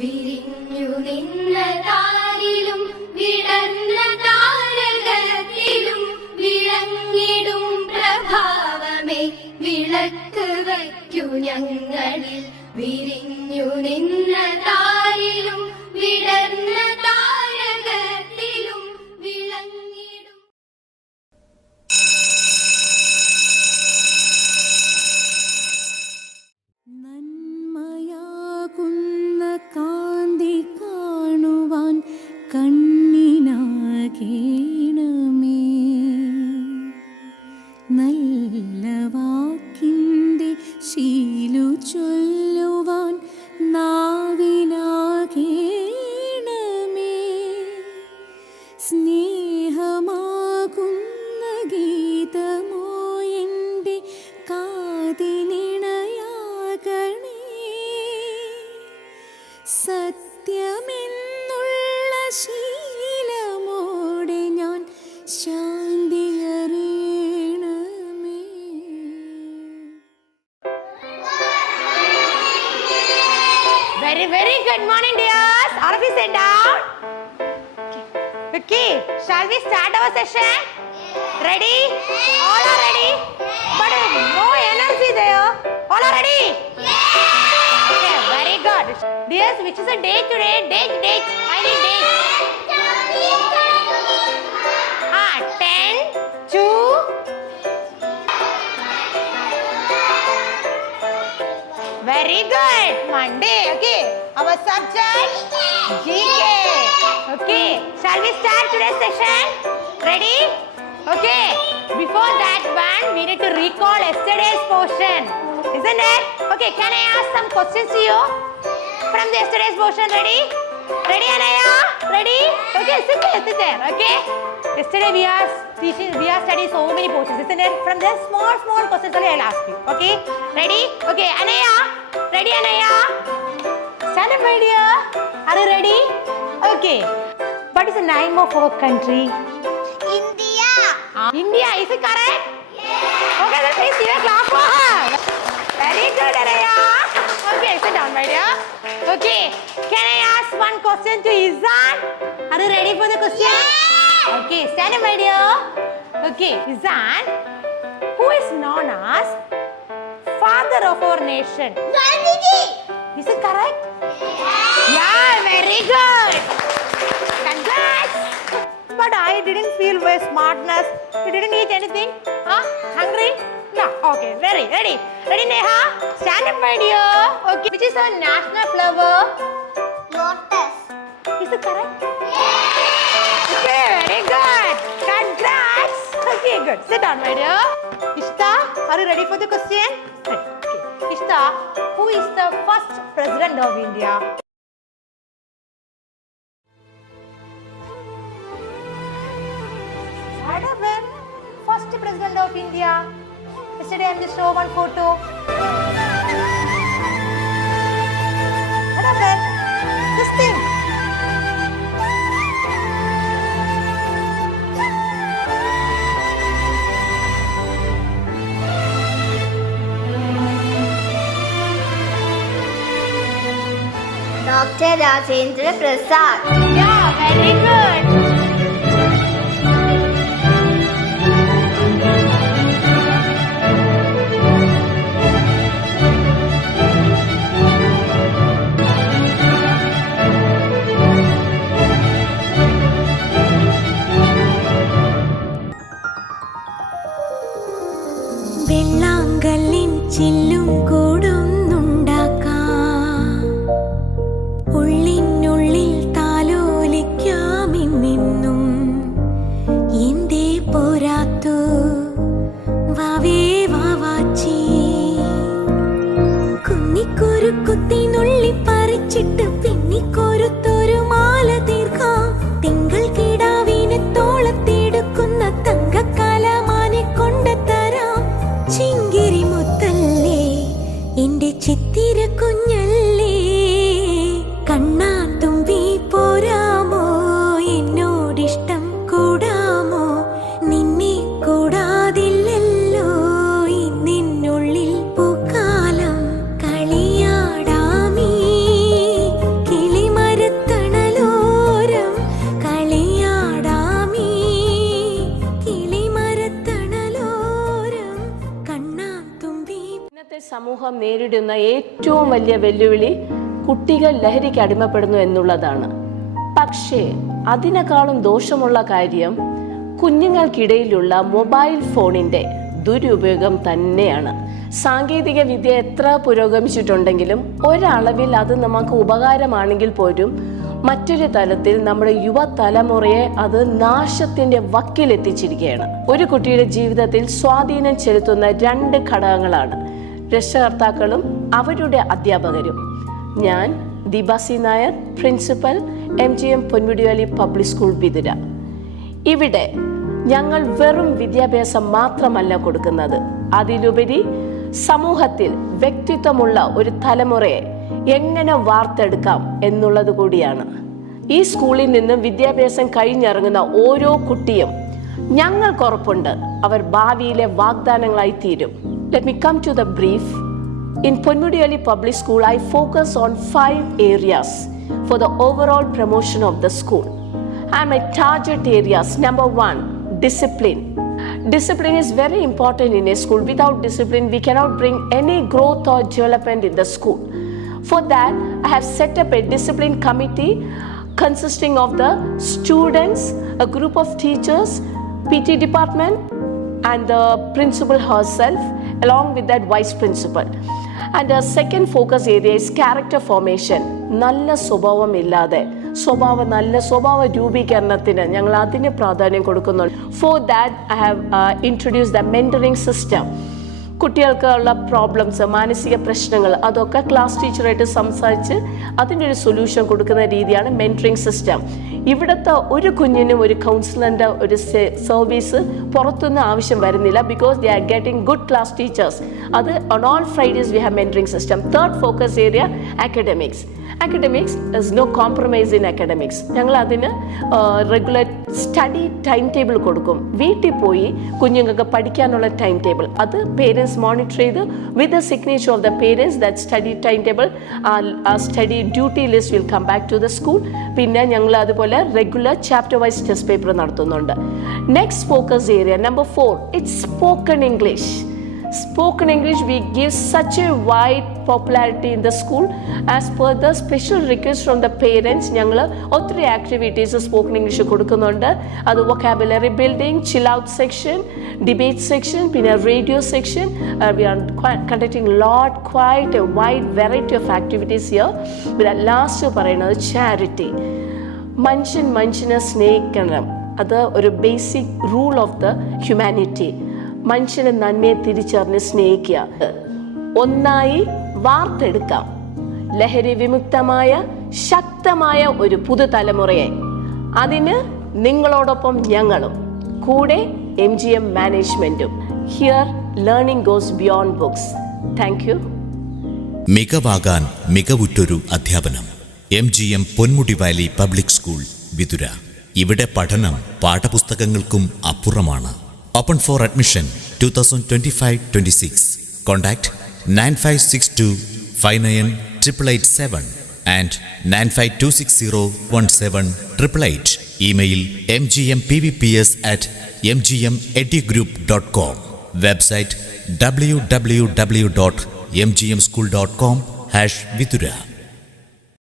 വിരിഞ്ഞു നിന്ന താരിലും വിടർന്ന താരകത്തിലും വിളങ്ങിടും പ്രഭാവമേ വിളക്ക് വയ്ക്കു ഞങ്ങളിൽ. വിരിഞ്ഞു നിന്ന താരിലും വിടർന്ന താരകത്തിലും വിളങ്ങിടും. നന്മയാകുന്ന കാന്തി കാണുവാൻ കണ്ണിനാകേണമേ, നല്ല വാക്കിൻ്റെ ശീലു ചൊല്ലുവാൻ നാവിനാകേണമേ, സ്നേഹമാകുന്ന ഗീതമോ എൻ്റെ കാതിനിണയാകണേ, സത്യമെന്നുള്ള ശീലമോടെ ഞാൻ ശാന്തി അറിയണമേ. Very good morning, dears. All of you sit down. Okay, shall we start our session? Ready? All are ready? But no energy there. All are ready? Okay, very good. Dears, which is a date today? Date. I need date. 10, 2. Very good. Monday. Okay. Our subject GK. Okay. Shall we start today's session? Ready? Okay. Before that one, we need to recall yesterday's portion. Isn't it? Okay. Can I ask some questions to you from the yesterday's portion? Ready? Ready, Anaya? Ready? Okay. Sit there. Okay. Yesterday we are studying so many portions, isn't it? From the small questions only I'll ask you. Okay? Ready? Okay, Anaya. Ready, Anaya? Stand up, my dear. Are you ready? Okay. What is the name of our country? India. India. Is it correct? Yes. Okay, then please give a clap for her. Very good, Anaya. Okay, sit down, my dear. Okay. Can I ask one question to Izan? Are you ready for the question? Yes. Okay, stand up, my dear. Okay, Izan, who is known as father of our nation? Gandhiji. Is it correct? Yeah, very good. Congrats. But I didn't feel my smartness. You didn't eat anything? Huh? Hungry? No. Okay, very ready. Ready, Neha? Stand up, my dear. Okay. Which is our national flower? Lotus. Is it correct? Okay, very good. Congrats. Okay, good. Sit down, my dear. Ishta, are you ready for the question? Okay. Ishta, who is the first president of India? What happened? First president of India. Yesterday I just saw one photo. What happened? This thing. Dr. Rajendra Prasad. Yeah, very good. വെള്ളാങ്കല്ലിൻ ചില്ലും കൂടുന്നുണ്ടാക്കാം, ഉള്ളിനുള്ളിൽ താലോലിക്കാമിന്നി സമൂഹം നേരിടുന്ന ഏറ്റവും വലിയ വെല്ലുവിളി കുട്ടികൾ ലഹരിക്ക് അടിമപ്പെടുന്നു എന്നുള്ളതാണ്. പക്ഷേ അതിനേക്കാളും ദോഷമുള്ള കാര്യം കുഞ്ഞുങ്ങൾക്കിടയിലുള്ള മൊബൈൽ ഫോണിൻ്റെ ദുരുപയോഗം തന്നെയാണ്. സാങ്കേതിക വിദ്യ എത്ര പുരോഗമിച്ചിട്ടുണ്ടെങ്കിലും ഒരളവിൽ അത് നമുക്ക് ഉപകാരമാണെങ്കിൽ പോലും മറ്റൊരു തലത്തിൽ നമ്മുടെ യുവതലമുറയെ അത് നാശത്തിന്റെ വക്കിലെത്തിച്ചിരിക്കുകയാണ്. ഒരു കുട്ടിയുടെ ജീവിതത്തിൽ സ്വാധീനം ചെലുത്തുന്ന 2 ഘടകങ്ങളാണ് രക്ഷകർത്താക്കളും അവരുടെ അധ്യാപകരും. ഞാൻ Deepasi Nair, principal MGM Ponmudi valley public school Vithura. ഇവിടെ ഞങ്ങൾ വെറും വിദ്യാഭ്യാസം മാത്രമല്ല കൊടുക്കുന്നത്, അതിലുപരി സമൂഹത്തിൽ വ്യക്തിത്വമുള്ള ഒരു തലമുറയെ എങ്ങനെ വാർത്തെടുക്കാം എന്നുള്ളത് കൂടിയാണ്. ഈ സ്കൂളിൽ നിന്നും വിദ്യാഭ്യാസം കഴിഞ്ഞിറങ്ങുന്ന ഓരോ കുട്ടിയും ഞങ്ങൾക്കുറപ്പുണ്ട് അവർ ഭാവിയിലെ വാഗ്ദാനങ്ങളായി തീരും. Let me come to the brief. In Ponmudi Valley Public School, I focus on 5 areas for the overall promotion of the school. And my target areas, number 1, discipline. Discipline is very important in a school. Without discipline, we cannot bring any growth or development in the school. For that, I have set up a discipline committee consisting of the students, a group of teachers, PT department, and the principal herself, along with that vice principal. And the second focus area is character formation. നല്ല സ്വഭാവം ഇല്ലാതെ നല്ല സ്വഭാവ രൂപീകരണത്തിന് ഞങ്ങൾ അതിന് പ്രാധാന്യം കൊടുക്കുന്നുണ്ട്. For that I have introduce the mentoring system. കുട്ടികൾക്കുള്ള പ്രോബ്ലംസ്, മാനസിക പ്രശ്നങ്ങൾ, അതൊക്കെ ക്ലാസ് ടീച്ചറായിട്ട് സംസാരിച്ച് അതിൻ്റെ ഒരു സൊല്യൂഷൻ കൊടുക്കുന്ന രീതിയാണ് മെന്ററിംഗ് സിസ്റ്റം. ഇവിടുത്തെ ഒരു കുഞ്ഞിനും ഒരു കൗൺസിലറിൻ്റെ ഒരു സർവീസ് പുറത്തുനിന്ന് ആവശ്യം വരുന്നില്ല, because they are getting good class teachers. അത് on all Fridays we have mentoring system. Third focus area academics. Academics is no compromise in academics. ഞങ്ങൾ അതിന് റെഗുലർ സ്റ്റഡി ടൈം ടേബിൾ കൊടുക്കും. വീട്ടിൽ പോയി കുഞ്ഞുങ്ങൾക്ക് പഠിക്കാനുള്ള ടൈം ടേബിൾ അത് പേരൻസ് മോണിറ്റർ ചെയ്ത് with the signature of the parents that study time table study duty list will come back to the school. പിന്നെ ഞങ്ങൾ അതുപോലെ regular chapter wise test paper നടത്തുന്നുണ്ട്. Next focus area number 4, it's spoken English. Spoken English, we give such a wide popularity in the school. As per the special request from the parents, ഞങ്ങൾ ഒത്തിരി activities spoken English കൊടുക്കുന്നുണ്ട്. അത് vocabulary building, ചിൽ out section, debate section, പിന്നെ radio section. We are conducting quite a wide variety of activities here. പിന്നെ last പറയുന്നത് charity. മനുഷ്യനെ സ്നേഹിക്കണം, അത് ഒരു basic rule of the humanity. മനുഷ്യനെ നന്മയെ തിരിച്ചറിഞ്ഞ് സ്നേഹിക്കുക, ഒന്നായി വാർത്തെടുക്കാം ലഹരി വിമുക്തമായ ശക്തമായ ഒരു പുതുതലമുറയെ. അതിന് നിങ്ങളോടൊപ്പം ഞങ്ങളും, കൂടെ MGM മാനേജ്മെന്റും. Here learning goes beyond books. Thank you. മികവാകാൻ മികവുറ്റൊരു അധ്യാപനം. MGM Ponmudi valley public school Vithura. ഇവിടെ പഠനം പാഠപുസ്തകങ്ങൾക്കും അപ്പുറമാണ്. Open for admission 2025-26. Contact 9562598887 and 9526017888. Email mgmpvps@mgmedigroup.com. Website www.mgmschool.com/vidura.